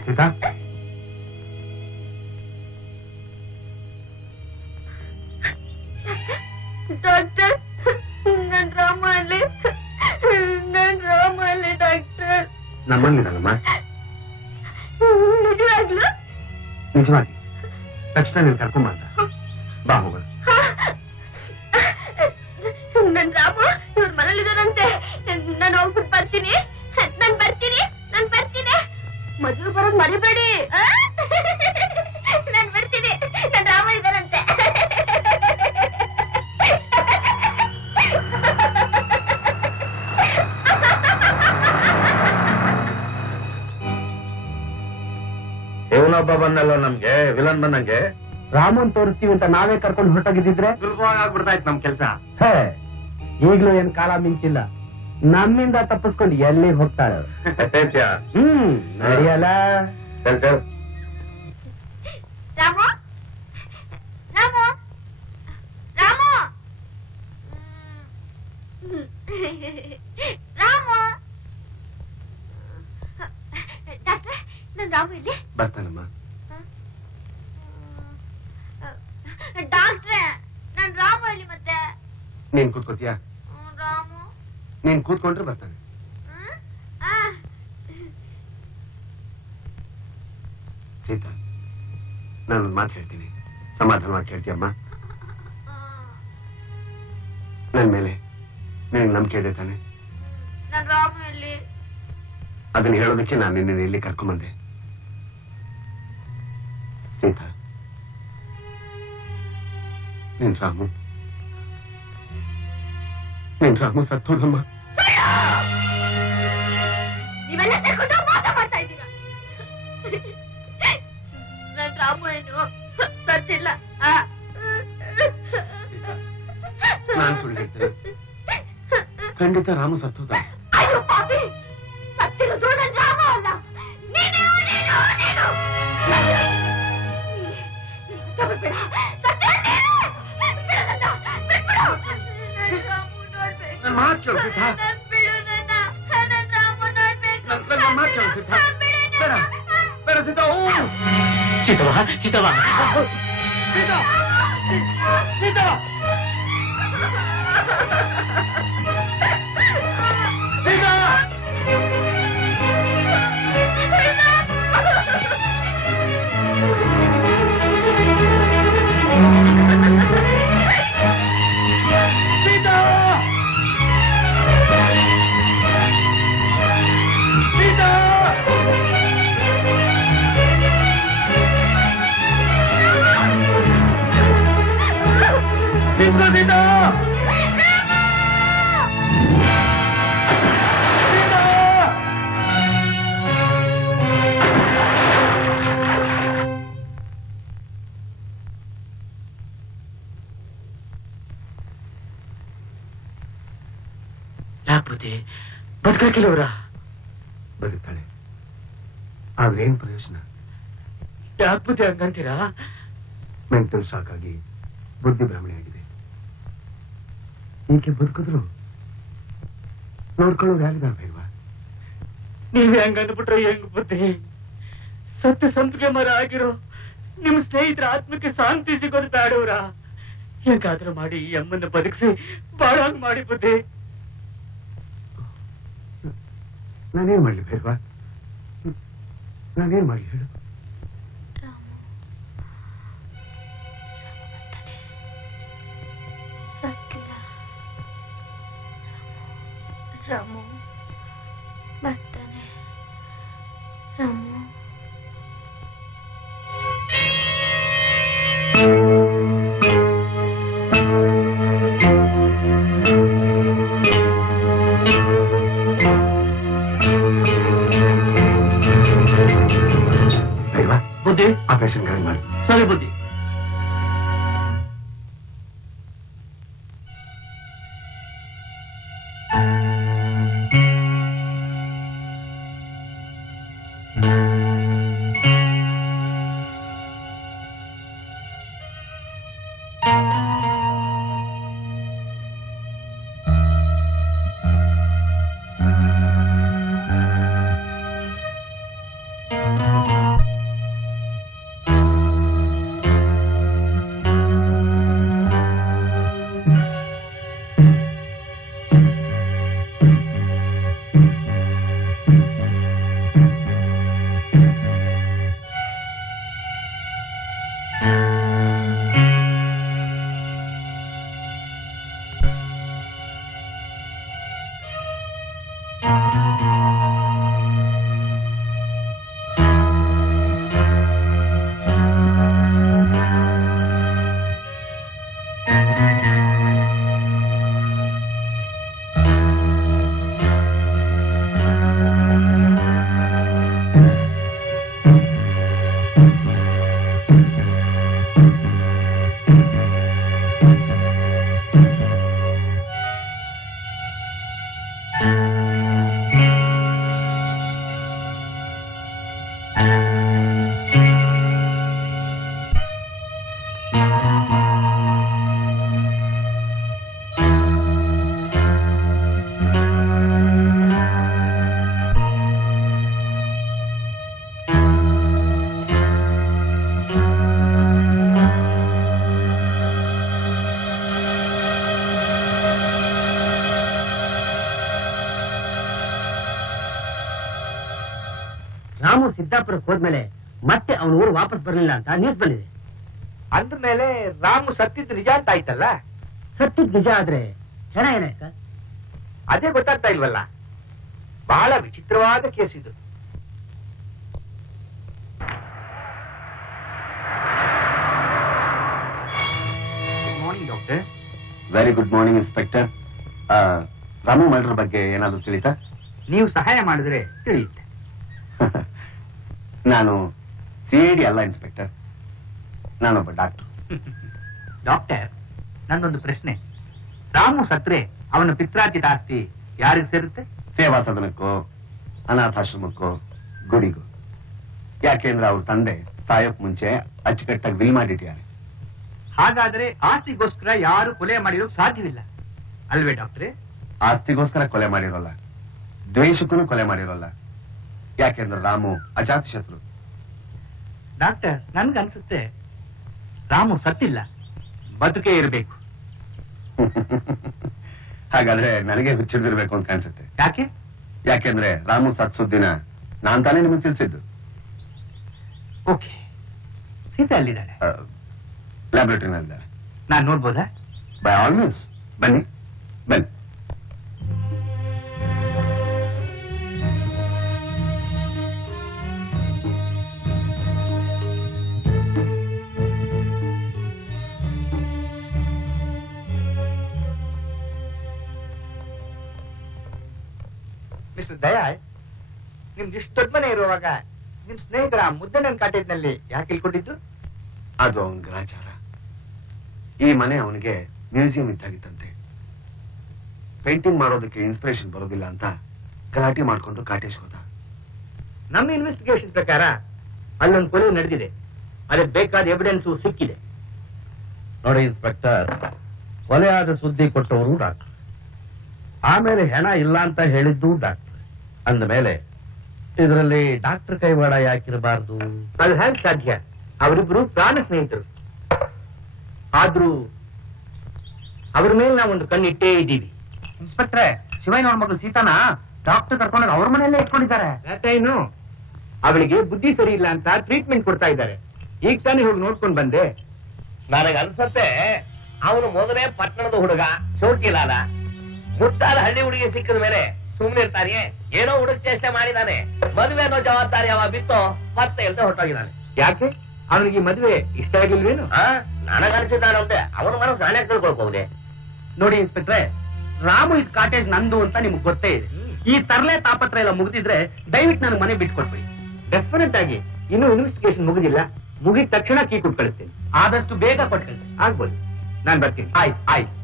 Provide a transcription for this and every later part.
Sita doctor ನನ್ ರಾಮಲ್ಲಿ doctor ನಮ್ಮಲ್ಲಿದ್ದಾನಮ್ಮ ನಿಜವಾಗ್ಲು ನಿಜವಾಗಿ ತಕ್ಷಣ ನೀನು ಕರ್ಕೊಂಬಂದ ಬಾ ಹೋಗೋಣ ನನ್ ರಾಮ ಇವ್ರ ಮನೇಲಿದಾರಂತೆ ನಾನು ಹೋಗ್ಬಿಟ್ಟು ಬರ್ತೀನಿ ಮದುವೆ ಬರೋದ್ ಮರಿಬೇಡಿ ನಾನ್ ಬರ್ತೀನಿ ನನ್ ರಾಮ ಇದಾರಂತೆ ಇವನೊಬ್ಬ ಬಂದಲ್ಲ ನಮ್ಗೆ ವಿಲನ್ ಬಂದಂಗೆ ರಾಮನ್ ತೋರಿಸ್ತೀವಿ ಅಂತ ನಾವೇ ಕರ್ಕೊಂಡು ಹೊರಟೋಗಿದ್ರೆ ಸುಲಭವಾಗಿ ಆಗ್ಬಿಡ್ತಾ ಇತ್ತು ನಮ್ ಕೆಲ್ಸ ಈಗ್ಲೂ ಏನ್ ಕಾಲ ಮಿಂಚಿಲ್ಲ ನಮ್ಮಿಂದ ತಪ್ಪಿಸ್ಕೊಂಡು ಎಲ್ಲಿ ಹೋಗ್ತಾಳೆ ನಡೆಯಲ್ಲ ರಾಮು ರಾಮು ರಾಮು ರಾಮು ಡಾಕ್ಟ್ರೆ ನನ್ ರಾಮು ಇಲ್ಲಿ ಬರ್ತಾನಮ್ಮ ಡಾಕ್ಟ್ರೆ ನನ್ ರಾಮು ಇಲ್ಲಿ ಮತ್ತೆ ನೀನ್ ಕೂತ್ಕೋತೀಯಾ ರಾಮು ನೀನ್ ಕೂತ್ಕೊಂಡ್ರೆ ಬರ್ತಾನೆ ಸೀತಾ ನಾನೊಂದು ಮಾತು ಹೇಳ್ತೀನಿ ಸಮಾಧಾನವಾಗಿ ಕೇಳ್ತೀಯಮ್ಮ ನನ್ ಮೇಲೆ ನಿನಗೆ ನಂಬಿಕೆ ಇದೆ ತಾನೆ ನನ್ ರಾಮು ಇಲ್ಲಿ ಅದನ್ನ ಹೇಳೋದಕ್ಕೆ ನಾನು ನಿನ್ನೆ ಇಲ್ಲಿ ಕರ್ಕೊಂಬಂದೆ ಸೀತಾ ನಿನ್ ರಾಮು ಸತ್ತೋದಮ್ಮ ನೀವೆಲ್ಲ ತಗೊಂಡು ಮೋಸ ಮಾಡ್ತಾ ಇದ್ದೀರಾ ನನ್ ರಾಮು ಏನು ಸತ್ತಿಲ್ಲ ನಾನ್ ಸುಳ್ಳು ಹೇಳ್ತೇನೆ ಖಂಡಿತ ರಾಮು ಸತ್ತೋದ ಅಯ್ಯೋ ಪಾಪಿ ಸತ್ತಿರೋದು ನನ್ ರಾಮು ಅಲ್ಲ ನೀನು ನನ್ನ ಮಾತು ಕೇಳು ಸೀತಾ ನನ್ನ ಮಾತು ಕೇಳು ಸೀತಾ ಬೇಡ ಬೇಡ ಸೀತಾ ಓ ಸೀತವಾ ಸೀತವಾ ಸೀತಾ ಸೀತಾ ಸೀತಾ ಯಾಕೆ ಬದುಕಾಕಿಲ್ಲವ್ರ ಬದುಕ್ತಾಳೆ ಆದ್ರೆ ಏನ್ ಪ್ರಯೋಜನ ಯಾಕೆ ಬುದ್ಧಿ ಹಂಗಂತೀರಾ ಮೆಂಟಲ್ ಶಾಕ್ ಆಗಿ ಬುದ್ಧಿ ಭ್ರಮಣೆ ಆಗಿದೆ ಈಕೆ ಬದುಕಿದ್ರು ನೋಡ್ಕೊಳ್ಳೋರು ಯಾರಿದಾರ ಬೇಲ್ವಾ ನೀವ್ ಹೆಂಗ ಅಂದ್ಬಿಟ್ರೆ ಹೆಂಗ್ ಬುದ್ಧಿ ಸತ್ಯ ಸಂಪಿಗೆ ಮರ ಆಗಿರೋ ನಿಮ್ ಸ್ನೇಹಿತರ ಆತ್ಮಕ್ಕೆ ಶಾಂತಿ ಸಿಗೋದು ಬೇಡವ್ರ ಹೇಗಾದ್ರೂ ಮಾಡಿ ಈ ಅಮ್ಮನ್ನ ಬದುಕಿಸಿ ಬಾಳಾಗ್ ಮಾಡಿ ಬುದ್ಧಿ ನಾನೇನ್ ಮಾಡ್ಲಿ ಬೇಲ್ವಾ ನಾನೇನ್ ಮಾಡ್ಲಿ ಹೇಳು ರಾಮು ಬರ್ತಾನೆ ರಾಮು ಬುದ್ಧಿ ಆಪರೇಷನ್ ಗಾಡಿ ಮಾಡಿ ಸರಿ ಬುದ್ಧಿ ಸಿದ್ದಾಪುರಕ್ಕೆ ಹೋದ್ಮೇಲೆ ಮತ್ತೆ ಅವನ ಊರು ವಾಪಸ್ ಬರ್ಲಿಲ್ಲ ಅಂತ ನ್ಯೂಸ್ ಬಂದಿದೆ. ಅಂದ ಮೇಲೆ ರಾಮು ಸತ್ತಿದ್ ನಿಜ ಅಂತ ಆಯ್ತಲ್ಲ. ಸತ್ತಿದ್ ನಿಜ ಆದ್ರೆ ಹೆಣ ಏನಾಯ್ತ? ಅದೇ ಗೊತ್ತಾಗ್ತಾ ಇಲ್ವಲ್ಲ. ಬಹಳ ವಿಚಿತ್ರವಾದ ಕೇಸ್ ಇದು. Good morning doctor. Very good morning inspector. Ramu murder ಬಗ್ಗೆ ಏನಾದ್ರು ತಿಳಿತಾ? ನೀವು ಸಹಾಯ ಮಾಡಿದ್ರೆ ತಿಳಿಯುತ್ತೆ. ನಾನು ಸಿಐಡಿ ಅಲ್ಲ ಇನ್ಸ್ಪೆಕ್ಟರ್, ನಾನೊಬ್ಬ ಡಾಕ್ಟರ್. ಡಾಕ್ಟರ್, ನಂದೊಂದು ಪ್ರಶ್ನೆ. ರಾಮು ಸತ್ರೆ ಅವನ ಪಿತ್ರಾರ್ಜಿತ ಆಸ್ತಿ ಯಾರಿಗೆ ಸೇರುತ್ತೆ? ಸೇವಾ ಸದನಕ್ಕೋ, ಅನಾಥಾಶ್ರಮಕ್ಕೋ, ಗುಡಿಗೋ. ಯಾಕೆಂದ್ರೆ ಅವ್ರ ತಂದೆ ಸಾಯೋಕ್ ಮುಂಚೆ ಅಚ್ಚುಕಟ್ಟಾಗಿ ವಿಲ್ ಮಾಡಿಟ್ಟಿದ್ದಾರೆ. ಹಾಗಾದ್ರೆ ಆಸ್ತಿಗೋಸ್ಕರ ಯಾರು ಕೊಲೆ ಮಾಡಿರೋಕ್ ಸಾಧ್ಯವಿಲ್ಲ ಅಲ್ವೇ ಡಾಕ್ಟ್ರೆ? ಆಸ್ತಿಗೋಸ್ಕರ ಕೊಲೆ ಮಾಡಿರೋಲ್ಲ, ದ್ವೇಷಕ್ಕೂ ಕೊಲೆ ಮಾಡಿರೋಲ್ಲ. ಯಾಕೆಂದ್ರೆ ರಾಮು ಅಜಾತ ಶತ್ರು. ಡಾಕ್ಟರ್, ನನ್ಗನ್ಸುತ್ತೆ ರಾಮು ಸತ್ತಿಲ್ಲ, ಬದುಕೇ ಇರಬೇಕು. ಹಾಗಾದ್ರೆ ನನಗೆ ಹುಚ್ಚಿಡ್ದಿರ್ಬೇಕು ಅಂತ ಕಾಣಿಸುತ್ತೆ. ಯಾಕೆ? ಯಾಕೆಂದ್ರೆ ರಾಮು ಸತ್ ಸುದ್ದಿನ ನಾನ್ ತಾನೇ ನಿಮಗೆ ತಿಳಿಸಿದ್ದು. ಓಕೆ, ಸೀತಾ ಅಲ್ಲಿದ್ದಾಳೆ? ಲ್ಯಾಬೊರೇಟರಿನಲ್ಲಿದ್ದಾರೆ. ನಾನ್ ನೋಡ್ಬೋದಾ? ಬೈ ಆಲ್ ಮೀನ್ಸ್ ಬನ್ನಿ ಬನ್ನಿ. ಮಿಸ್ಟರ್ ದಯಾಳ್, ನಿಮ್ದು ಇಷ್ಟು ದೊಡ್ಡ ಮನೆ ಇರುವಾಗ ನಿಮ್ ಸ್ನೇಹಿತರ ಮುದ್ದಣ್ಣನ ಕಾಟೇಜ್ನಲ್ಲಿ ಯಾಕೆ ಇಲ್ಕೊಂಡಿದ್ದು? ಅದು ಅವನ ಗ್ರಹಚಾರ. ಈ ಮನೆ ಅವನಿಗೆ ಮ್ಯೂಸಿಯಂ ಇದ್ದಾಗಿತ್ತಂತೆ. ಪೇಂಟಿಂಗ್ ಮಾಡೋದಕ್ಕೆ ಇನ್ಸ್ಪಿರೇಷನ್ ಬರೋದಿಲ್ಲ ಅಂತ ಗಲಾಟೆ ಮಾಡ್ಕೊಂಡು ಕಾಟೇಜ್ ಹೋದ. ನಮ್ಮ ಇನ್ವೆಸ್ಟಿಗೇಷನ್ ಪ್ರಕಾರ ಅಲ್ಲೊಂದು ಕೊಲೆ ನಡೆದಿದೆ, ಅದಕ್ಕೆ ಬೇಕಾದ ಎವಿಡೆನ್ಸು ಸಿಕ್ಕಿದೆ. ನೋಡಿ ಇನ್ಸ್ಪೆಕ್ಟರ್, ಕೊಲೆಯಾದ ಸುದ್ದಿ ಕೊಟ್ಟವರು ಡಾಕ್ಟರ್, ಆಮೇಲೆ ಹೆಣ ಇಲ್ಲ ಅಂತ ಹೇಳಿದ್ದು ಡಾಕ್ಟರ್. ಅಂದ ಮೇಲೆ ಇದರಲ್ಲಿ ಡಾಕ್ಟರ್ ಕೈವಾಡ ಯಾಕಿರಬಾರ್ದು? ಅದು ಹೇಗೆ ಸಾಧ್ಯ? ಅವರಿಬ್ರು ಪ್ರಾಣ ಸ್ನೇಹಿತರು. ಆದ್ರೂ ಅವ್ರ ಮೇಲೆ ನಾವೊಂದು ಕಣ್ಣಿಟ್ಟೇ ಇದ್ದೀವಿ. ಇನ್ಸ್ಪೆಕ್ಟ್ರೆ, ಶಿವಯ್ಯನವ್ರ ಮಗಳು ಸೀತಾನ ಡಾಕ್ಟರ್ ಕರ್ಕೊಂಡು ಅವ್ರ ಮನೆಯಲ್ಲೇ ಇಟ್ಕೊಂಡಿದ್ದಾರೆ. ಏನು, ಅವಳಿಗೆ ಬುದ್ಧಿ ಸರಿ ಇಲ್ಲ ಅಂತ ಟ್ರೀಟ್ಮೆಂಟ್ ಕೊಡ್ತಾ ಇದ್ದಾರೆ. ಈಗ ತಾನೇ ಹೋಗಿ ನೋಡ್ಕೊಂಡು ಬಂದೆ. ನನಗೆ ಅನ್ಸತ್ತೆ ಅವನು ಮೊದಲೇ ಪಟ್ಟಣದ ಹುಡುಗ, ಶೋಕಿಲಾಲ. ಮುಟ್ಟಾದ ಹಳ್ಳಿ ಹುಡುಗಿ ಸಿಕ್ಕಿದ ಮೇಲೆ ಸುಮ್ಮನೆ ಇರ್ತಾನೆ? ಏನೋ ಹುಡುಗ ಚೇಷ್ಟೆ ಮಾಡಿದಾನೆ, ಮದುವೆ ಅನ್ನೋ ಜವಾಬ್ದಾರಿ ಅವ ಬಿತ್ತು ಮತ್ತೆ ಇಲ್ಲದೆ ಹೊರಟೋಗಿದ್ದಾನೆ. ಯಾಕೆ? ಅವನಿಗೆ ಮದುವೆ ಇಷ್ಟ ಆಗಿಲ್ವೇನು? ನನಗನ್ಸಿದ್ದಾನಂತೆ. ಅವನ ಮನಸ್ಸು ನಾನೇ ತಿಳ್ಕೊಳ್ಬಹುದೇ? ನೋಡಿ ಇನ್ಸ್ಪೆಕ್ಟ್ರೆ, ರಾಮು ಇದ್ ಕಾಟೇಜ್ ನಂದು ಅಂತ ನಿಮ್ಗೆ ಗೊತ್ತೇ ಇದೆ. ಈ ತರಲೆ ತಾಪತ್ರ ಎಲ್ಲ ಮುಗಿದಿದ್ರೆ ದಯವಿಟ್ಟು ನಾನು ಮನೆ ಬಿಟ್ಕೊಟ್ಬಿಡಿ. ಡೆಫಿನೆಟ್ ಆಗಿ. ಇನ್ನೂ ಇನ್ವೆಸ್ಟಿಗೇಷನ್ ಮುಗಿದಿಲ್ಲ, ಮುಗಿದ ತಕ್ಷಣ ಕೀ ಕೊಟ್ಟು ಕಳಿಸ್ತೀನಿ. ಆದಷ್ಟು ಬೇಗ ಕೊಟ್ಕೊಳ್ಳಿ. ಆಗ್ಬೋದು, ನಾನ್ ಬರ್ತೀನಿ. ಆಯ್ತು ಆಯ್ತು.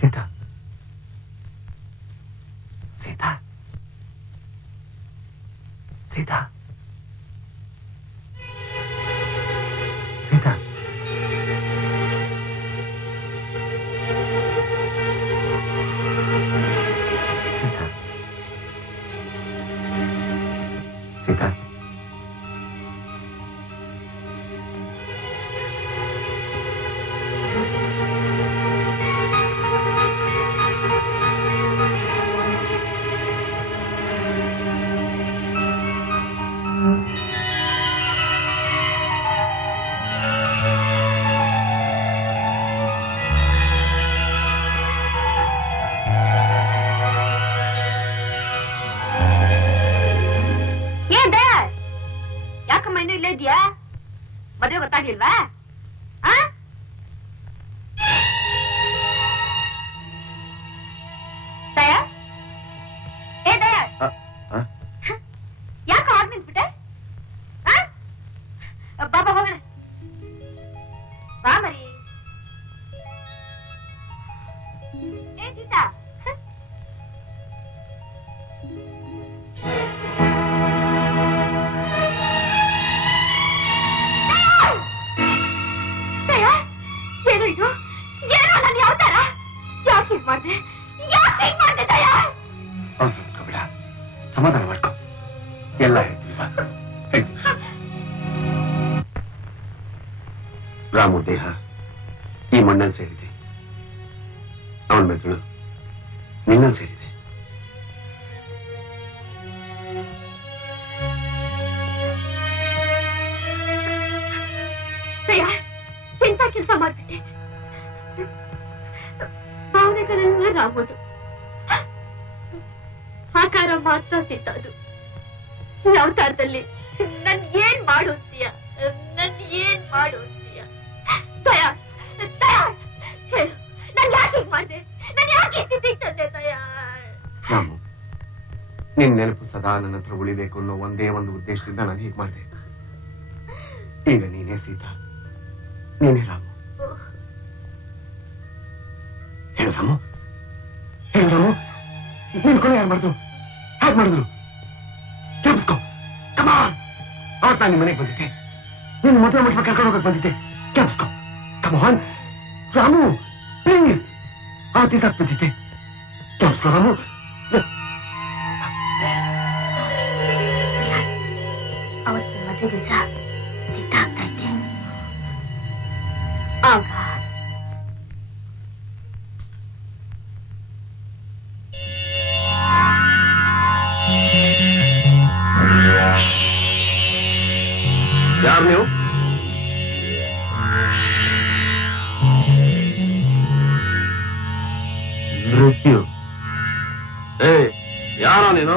ಸೀತಾ, ಸೀತಾ, ಸೀತಾ, ಸೀತಾ, ಯಾಕಮ್ಮ ಇನ್ನೂ ಇಲ್ಲೇ ಇದೆಯಾ? ಮದುವೆ ಗೊತ್ತಾಗ್ಲಿಲ್ವಾ? ದಯಾ, ಏ ದಯಾ, ಯಾಕ ಹಾಗೆ ನಿಂತ್ಬಿಟ್ಟೆ? ಬಾಬಾ ಹೋಗೋಣ, ಬಾ ಮರಿ. ಏ ಸೀತಾ, ಮಾಡ್ದೆ? ಯಾಕೆ ಹೀಗ್ ಮಾಡ್ದೆ ದಯಾ? ಅವಸರ ಮಾಡ್ಕೋಬೇಡ, ಸಮಾಧಾನ ಮಾಡ್ಕೊ. ಎಲ್ಲ ಹೇಳ್ತೀವಿ. ರಾಮು ದೇಹ ಈ ಮಣ್ಣಲ್ಲಿ ಸೇರಿದೆ, ಅವನ ಮೆದುಳು ನಿನ್ನಲ್ಲಿ ಸೇರಿದೆ. ದಯಾ, ಎಂತ ಕೆಲಸ ಮಾಡ್ಬಿಟ್ಟೆ. ಭಾವನೆಗಳೆಲ್ಲ ರಾಮೋದು, ಆಕಾರ ಮಾತ್ರ ಸಿದ್ದದು. ಈ ಅವತಾರದಲ್ಲಿ ನನ್ ಏನ್ ಮಾಡು ಅಂತೀಯ? ನನ್ ಏನ್ ಮಾಡು ಅಂತೀಯ? ದಯಾ, ದಯಾ, ಹೇಳು, ನನ್ ಯಾಕೆ ಹೀಗ್ ಮಾಡ್ದೆ? ನನ್ ಯಾಕೆ ಸ್ಥಿತಿಗೆ ತಂದೆ ದಯಾ? ರಾಮು, ನಿನ್ ನೆನಪು ಸದಾ ನನ್ನ ಹತ್ರ ಉಳಿಬೇಕು ಅನ್ನೋ ಒಂದೇ ಒಂದು ಉದ್ದೇಶದಿಂದ ನಾನು ಹೀಗೆ ಮಾಡಿದೆ. ಈಗ ನೀನೇ ಸೀತಾ, ನೀನೇ ರಾಮು. ಹೇಳು ರಾಮು, ಹೇಳು ರಾಮು, ನೀನ್ ಕೊಲೆ ಯಾರು ಮಾಡಿದ್ರು? ಹೇಗೆ ಮಾಡಿದ್ರು? ಕೇಳಿಸ್ಕೊ, ಕಮಾನ್. ಅವತ್ತು ನಾನು ನಿಮ್ಮ ಮನೆಗೆ ಬಂದಿದ್ದೆ, ನಿನ್ನ ಮದುವೆ ಮಟ್ಟ ಕರ್ಕೊಂಡು ಹೋಗಕ್ಕೆ ಬಂದಿದ್ದೆ. ಕೇಳಿಸ್ಕೊ, ಕಮಾನ್ ರಾಮು, ಪ್ಲೀಸ್. ಆ ದಿವಸ ಬಂದಿದ್ದೆ, ಕೇಳಿಸ್ಕೊ ರಾಮು. ಅವತ್ತಿನ ಮದುವೆ ದಿವಸ ಸಿದ್ಧ ಆಗ್ತಾ ಇದ್ದೆ. ಆಗ ಯಾರು ನೀವು? ಮೃತ್ಯು. ಯಾರೋ ನೀನು?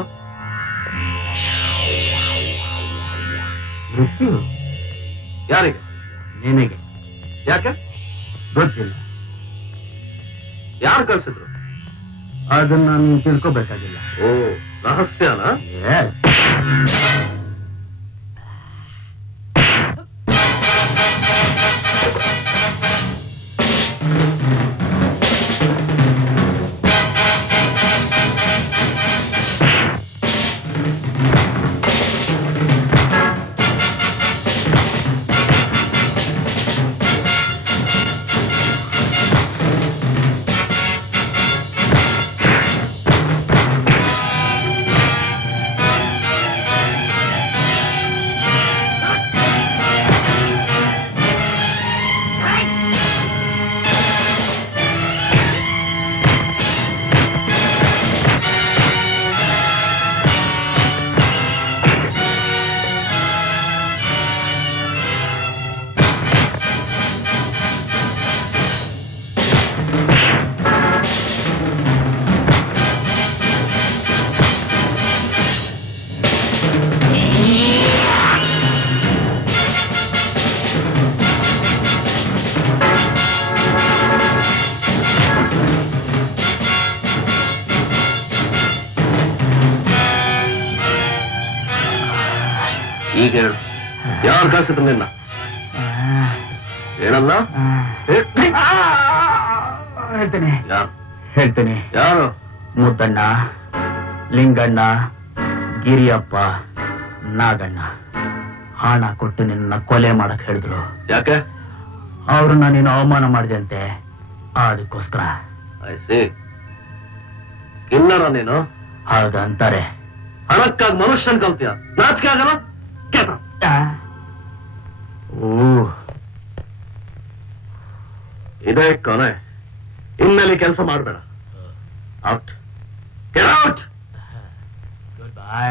ಮೃತ್ಯು ಯಾರಿಗೆ? ನಿನಗೆ. ಯಾಕೆ? ಗೊತ್ತಿಲ್ಲ. ಯಾರು ಕಳ್ಸಿದ್ರು? ಅದನ್ನ ನೀನು ತಿಳ್ಕೋಬೇಕಾಗಿಲ್ಲ. ಓ, ರಹಸ್ಯನಾ? ಈಗ ಹೇಳು, ಯಾರು ಕಳ್ಸಿದ್ರು ನಿನ್ನ? ಹೇಳಲ್ಲ? ಹೇಳ್ತೇನೆ, ಯಾರು? ಹೇಳ್ತೇನೆ. ಯಾರು? ಮುದ್ದಣ್ಣ, ಲಿಂಗಣ್ಣ, ಗಿರಿಯಪ್ಪ, ನಾಗಣ್ಣ ಹಣ ಕೊಟ್ಟು ನಿನ್ನ ಕೊಲೆ ಮಾಡಕ್ ಹೇಳಿದ್ರು. ಯಾಕೆ? ಅವ್ರನ್ನ ನೀನು ಅವಮಾನ ಮಾಡಿದಂತೆ, ಅದಕ್ಕೋಸ್ಕರ. ಕಿನ್ನರ ನೀನು? ಹಾಗಂತಾರೆ. ಹಣಕ್ಕಾಗಿ ಮನುಷ್ಯನ್ ಕಲ್ತೀಯ? ನಾಚಿಕೆ ಆಗಲ್ಲ? ಕೇತ. ಇದೇ ಕೊನೆ, ಇನ್ಮೇಲೆ ಕೆಲಸ ಮಾಡಬೇಡ. Out, get out. Good bye.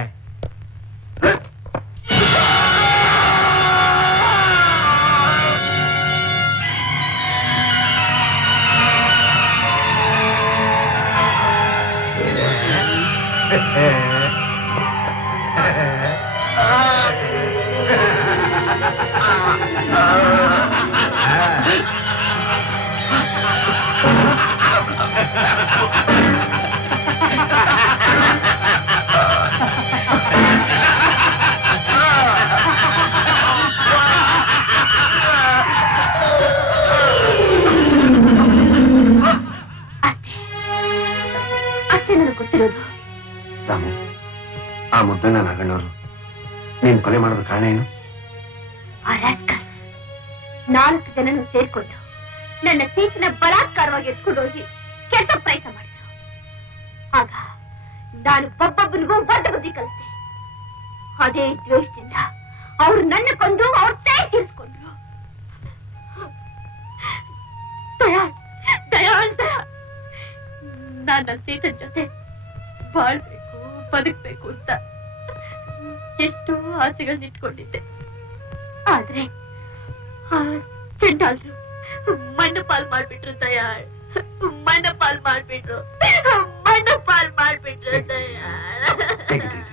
ಅಷ್ಟೇ ನನಗೆ ಗೊತ್ತಿರೋದು. ರಾಮು, ಆ ಮುದ್ದಣ್ಣ ನಾಗಣ್ಣವರು ನೀನ್ ಕೊಲೆ ಮಾಡೋದ ಕಾರಣ ಏನು? ಆ ರಾಸ್ಕಲ್ 4 ಜನನು ಸೇರ್ಕೊಂಡು ನನ್ನ ಸೀಟಿನ ಬಲಾತ್ಕಾರವಾಗಿ ಎತ್ಕೊಂಡು ಹೋಗಿ ಕೆಟ್ಟ ಪ್ರಯತ್ನ ಮಾಡಿದ್ರು. ಆಗ ನಾನು ಒಬ್ಬೊಬ್ಬರಿಗೂ ಬಡ್ಡ ಬುದ್ಧಿ ಕಲಿತೆ. ಅದೇ ದ್ವೇಷದಿಂದ ಅವ್ರು ನನ್ನ ಕೊಂದು ಅವ್ರ ತಾಯಿ ತೀರಿಸ್ಕೊಂಡ್ರು. ದಯಾಳ್ ದಯಾಳ್ ದಯಾಳ್, ನನ್ನ ಸೀತನ್ ಜೊತೆ ಬಾಳ್ಬೇಕು, ಬದುಕ್ಬೇಕು ಅಂತ ಎಷ್ಟೋ ಆಸೆಗಳನ್ನ ಇಟ್ಕೊಂಡಿದ್ದೆ. ಆದ್ರೆ ಆ ಚಂಡಾಲ್ರು ಮಣ್ಣು ಪಾಲ್ ಮಾಡ್ಬಿಟ್ರು ದಯಾಳ್, ಮಣ್ಣು ಪಾಲ್ ಮಾಡ್ಬಿಟ್ರು, ಮಣ್ಣು ಪಾಲ್ ಮಾಡ್ಬಿಟ್ರು ದಯಾಳ್.